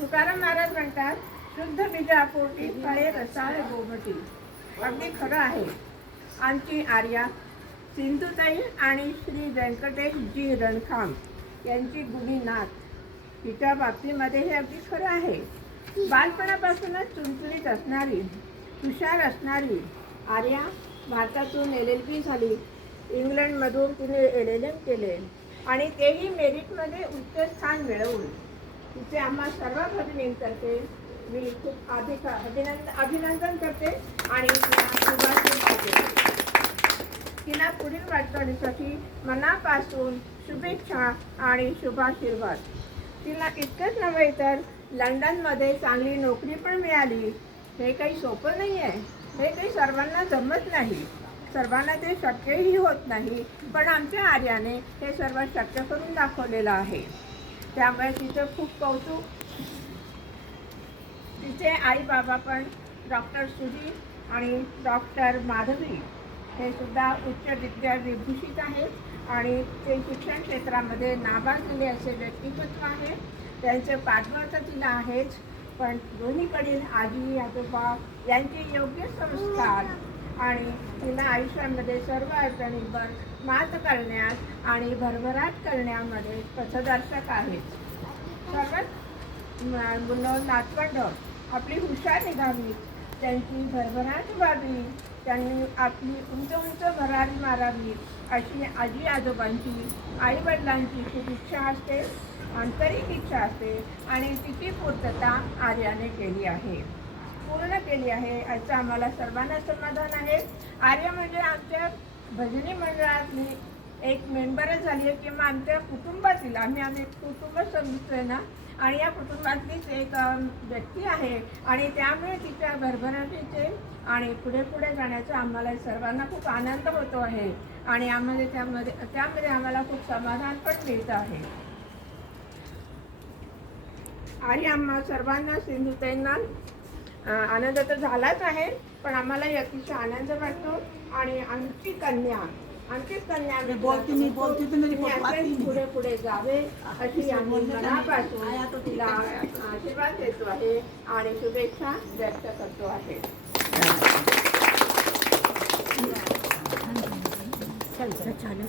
तुकाराम महाराज म्हणतात शुद्ध बीजापोटी फळे रसाळ गोमटी अगदी खरं आहे. आमची आर्या सिंधुताई आणि श्री व्यंकटेशजी रणखाम यांची गुणी नात. हिच्या बाबतीमध्ये हे अगदी खरं आहे. बालपणापासूनच चुणचुणीत असणारी तुषार असणारी आर्या भारतातून एल एल पी झाली. इंग्लंडमधून तिने एल एल एम केले आणि तेही मेरिटमध्ये उच्च स्थान मिळवून. तिचे आम्हा सर्व भगिनींतर्फे मी खूप अधिक अभिनंदन अभिनंदन करते आणि तिला तिला पुढील वाटचालीसाठी मनापासून शुभेच्छा आणि शुभाशीर्वाद. तिला इतकंच नव्हे तर लंडनमध्ये चांगली नोकरी पण मिळाली. हे काही सोपं नाही आहे. हे काही सर्वांना जमत नाही. सर्वांना ते शक्यही होत नाही. पण आमच्या आर्याने हे सर्व शक्य करून दाखवलेलं आहे. त्यामुळे तिचं खूप कौतुक. तिचे आई बाबा पण डॉक्टर सुधीर आणि डॉक्टर माधवी हे सुद्धा उच्च विद्या विभूषित आहेत आणि ते शिक्षण क्षेत्रामध्ये नाबाजलेले असे व्यक्तिमत्व आहे. त्यांचे पाठबळ तर तिला आहेच पण दोन्हीकडील आजी आजोबा यांचे योग्य संस्कार आणि तिला आयुष्यामध्ये सर्व अडचणींवर मात करण्यात आणि भरभराट करण्यामध्ये पथदर्शक आहे सर्वच मुलं नातवंड आपली हुशार निघावी त्यांची भरभराट व्हावी त्यांनी आपली उंच उंच भरारी मारावी अशी आजी आजोबांची आई वडिलांची खूप इच्छा असते आंतरिक इच्छा असते आणि तिची पूर्तता आर्याने केली आहे. पूर्ण केली आहे. याचं आम्हाला सर्वांना समाधान आहे. आर्य म्हणजे आमच्या भजनी मंडळातली एक मेंबरच झाली आहे किंवा आमच्या कुटुंबातील आम्ही आम्ही कुटुंब समजतोय ना? आणि या कुटुंबातलीच एक व्यक्ती आहे. आणि त्यामुळे तिच्या भरभराटीचे आणि पुढे पुढे जाण्याचा आम्हाला सर्वांना खूप आनंद होतो आहे. आणि आम्हाला त्यामध्ये त्यामध्ये आम्हाला खूप समाधान पण मिळतं आहे. आणि आम्हा सर्वांना सिंधुताईंना आनंद तर झालाच आहे पण आम्हालाही अतिशय आनंद वाटतो. आणि आमची कन्या आमची कन्या. पुढे पुढे जावे अशी आम्ही मनापासून तिला आशीर्वाद देतो आहे आणि शुभेच्छा व्यक्त करतो आहे. छान